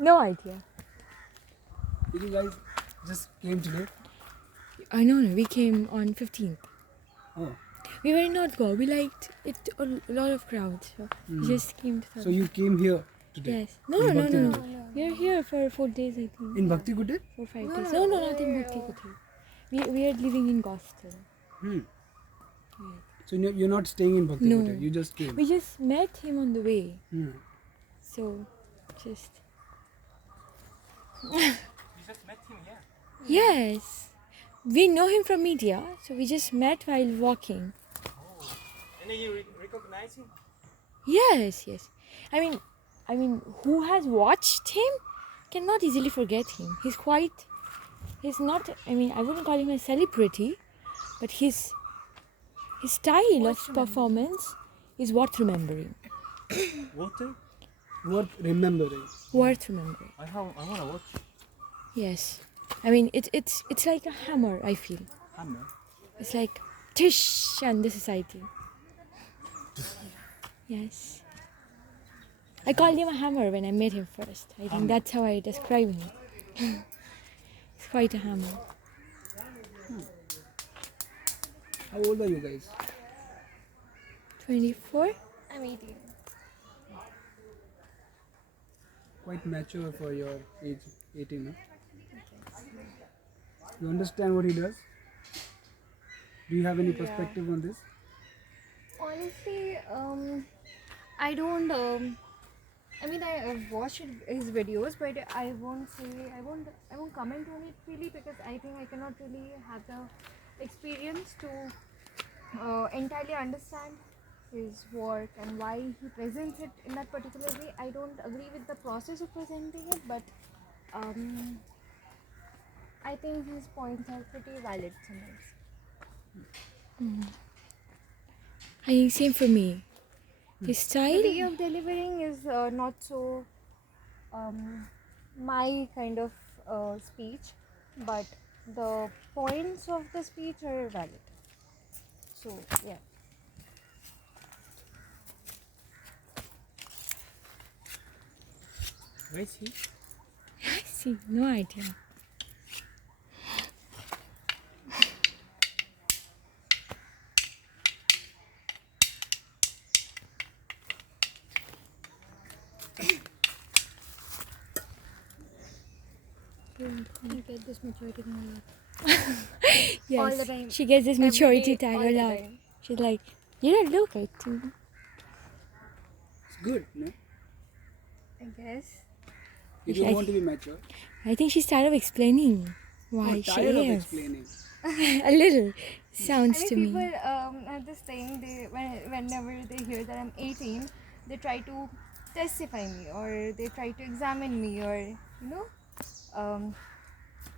No idea. Did you guys just came today? No, we came on 15th. Oh, We were in North Goa. We liked it a lot of crowds. So we just came to so you came here today? Yes. No. We are here for 4 days, I think. In Bhakti Kutte? 4-5 days. No, not in Bhakti Kuthi. We are living in Gostel. So you're not staying in Bhakti No. Kutte, you just came. We just met him on the way. So, just... You just met him here. Yes. We know him from media, so we just met while walking. And then you recognize him? Yes. I mean, who has watched him cannot easily forget him. He's not, I wouldn't call him a celebrity, but his style of performance is worth remembering. Water? Worth remembering. Worth remembering. I want to watch. Yes. I mean, it's like a hammer, I feel. Hammer? It's like tish and the society. Yes. I called him a hammer when I met him first. I think that's how I describe him. He's quite a hammer. How old are you guys? 24? I'm 18. Quite mature for your age, 18, no? You understand what he does? Do you have any perspective on this? Honestly, I don't. I've watched his videos, but I won't comment on it really, because I think I cannot really have the experience to entirely understand his work and why he presents it in that particular way. I don't agree with the process of presenting it, but I think his points are pretty valid sometimes. I think same for me. His The style? way of delivering is not so my kind of speech, but the points of the speech are valid. So yeah. Where is he? I see, no idea. You get this maturity thing Yes, all the time. she gets this Every maturity day, tag all a the lot. time. She's like, you don't look 18. It's good, no? I guess. You don't want to be mature. I think she's tired of explaining why I'm she tired of is. explaining. A little sounds I to mean, me. people have this thing. Whenever they hear that I'm 18, they try to testify me, or they try to examine me, or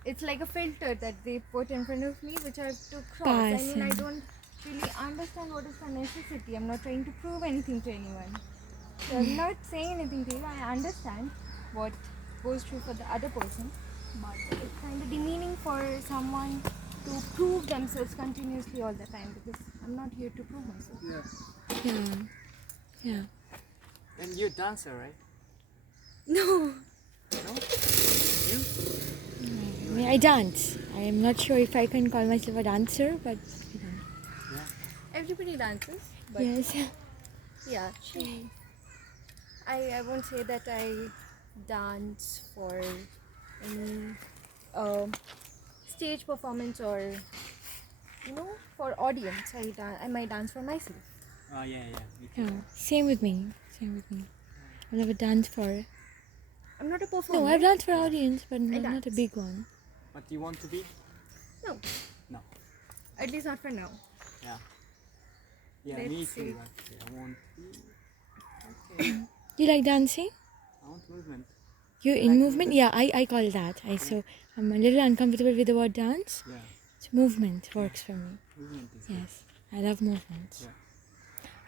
it's like a filter that they put in front of me, which I have to cross. I mean, I don't really understand what is the necessity. I'm not trying to prove anything to anyone. So I'm not saying anything to you. I understand what goes through for the other person, but it's kind of demeaning for someone to prove themselves continuously all the time, because I'm not here to prove myself. Yeah. And you're a dancer, right? No. No? You? I mean, I dance. I am not sure if I can call myself a dancer, but I dance. Yeah. Everybody dances, but Yes. yeah, I won't say that I dance for any stage performance, or for audience. I might dance for myself. Oh, yeah. Me too. Yeah. Same with me. I've never danced for. I'm not a performer. No, I've danced for audience, but not a dance. big one. But you want to be? No. No. At least not for now. Yeah. Yeah, Let's me see. too. Actually. I want to be. Okay. You like dancing? I want movement. You in movement? Yeah, I call that. So I'm a little uncomfortable with the word dance. Yeah. So movement works for me. Movement is good. Yes, I love movements.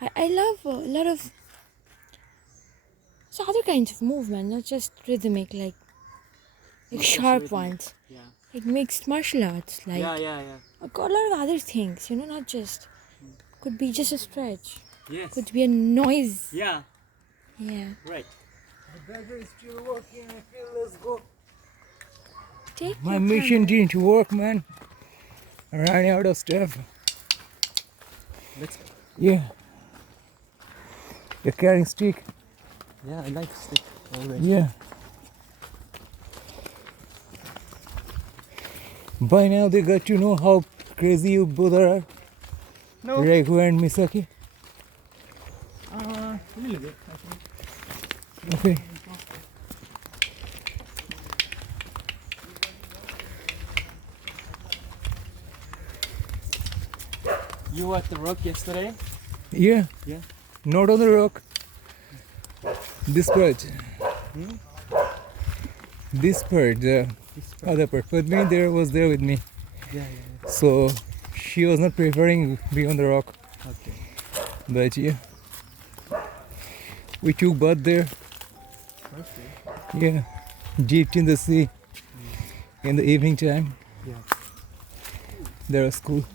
Yeah. I love a lot of other kinds of movement, not just rhythmic, like Not just sharp rhythmic. ones, Yeah. like mixed martial arts, like Yeah. a lot of other things. Not just could be just a stretch, Yes. could be a noise. Yeah. Yeah. Right. The bagger is still working. I feel let's go. Take My your mission didn't work, man. I ran out of stuff. Let's go. Yeah. You're carrying stick. Yeah, I like stick always. Yeah. By now they got to know how crazy you both are. No. Reiku and Misaki. A little bit, I think. Okay. You were at the rock yesterday? Yeah. Yeah. Not on the rock. This part. This part, the other part. Padmini there was there with me. Yeah. So she was not preferring being on the rock. Okay. But yeah. We took bath there. Okay. Yeah. Dipped in the sea in the evening time. Yeah. There was cool.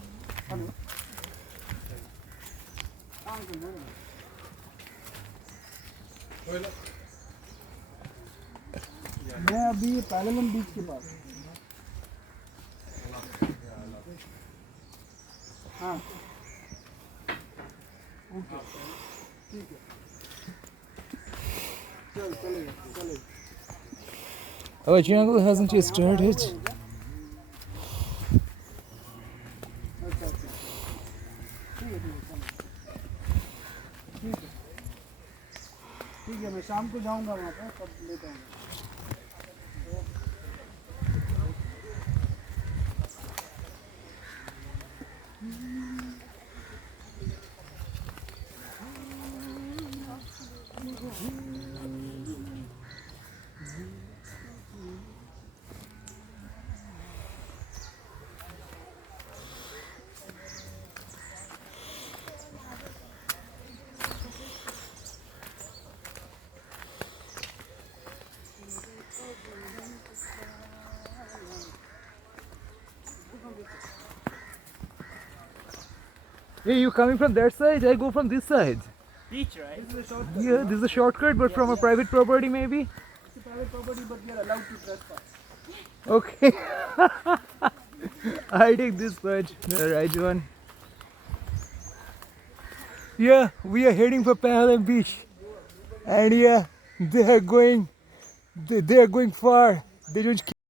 मैं अभी पैरेलम बीच के पास हाँ okay ठीक है चलेगा Our jungle hasn't yet started. अच्छा अच्छा ठीक है मैं शाम को जाऊंगा वहाँ पे तब लेता हूँ Hey, you coming from that side? I go from this side. Beach, right? This is a shortcut. Yeah, this is a shortcut, but from a private property maybe? It's a private property, but we are allowed to trespass. Okay. I take this part, the right one. Yeah, we are heading for Pahalam Beach. And yeah, they are going far. They don't